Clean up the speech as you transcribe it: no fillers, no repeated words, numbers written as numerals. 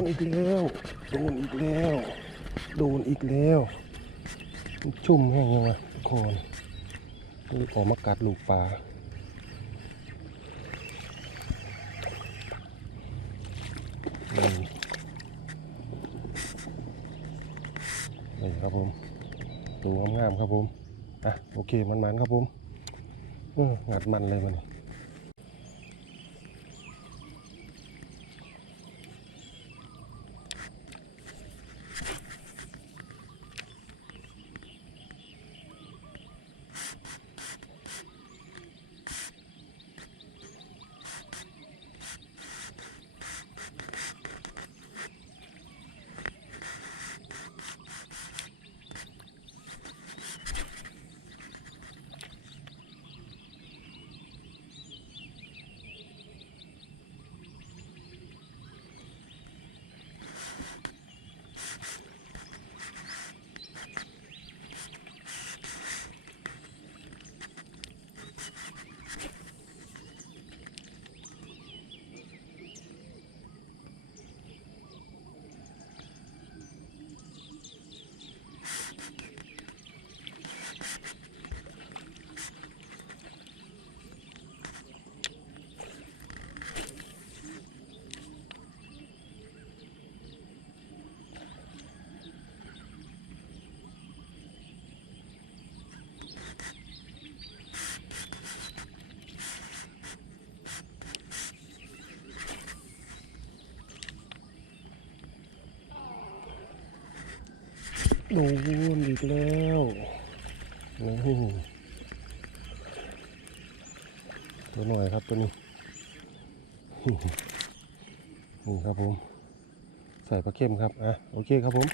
นอีกแล้วโดนอีกแล้วโดนอีกแล้วชุ่มแห้งยังไงทุกคนนี่ออกมากัดลูกปลานี่ครับผมตัวงามครับผมอ่ะโอเคมันครับผมงัดมันเลยมันโดนอีกแล้วนี่ตัวหน่อยครับตัวนี้นี่ครับผมใส่ปลาเค็มครับโอเคครับผม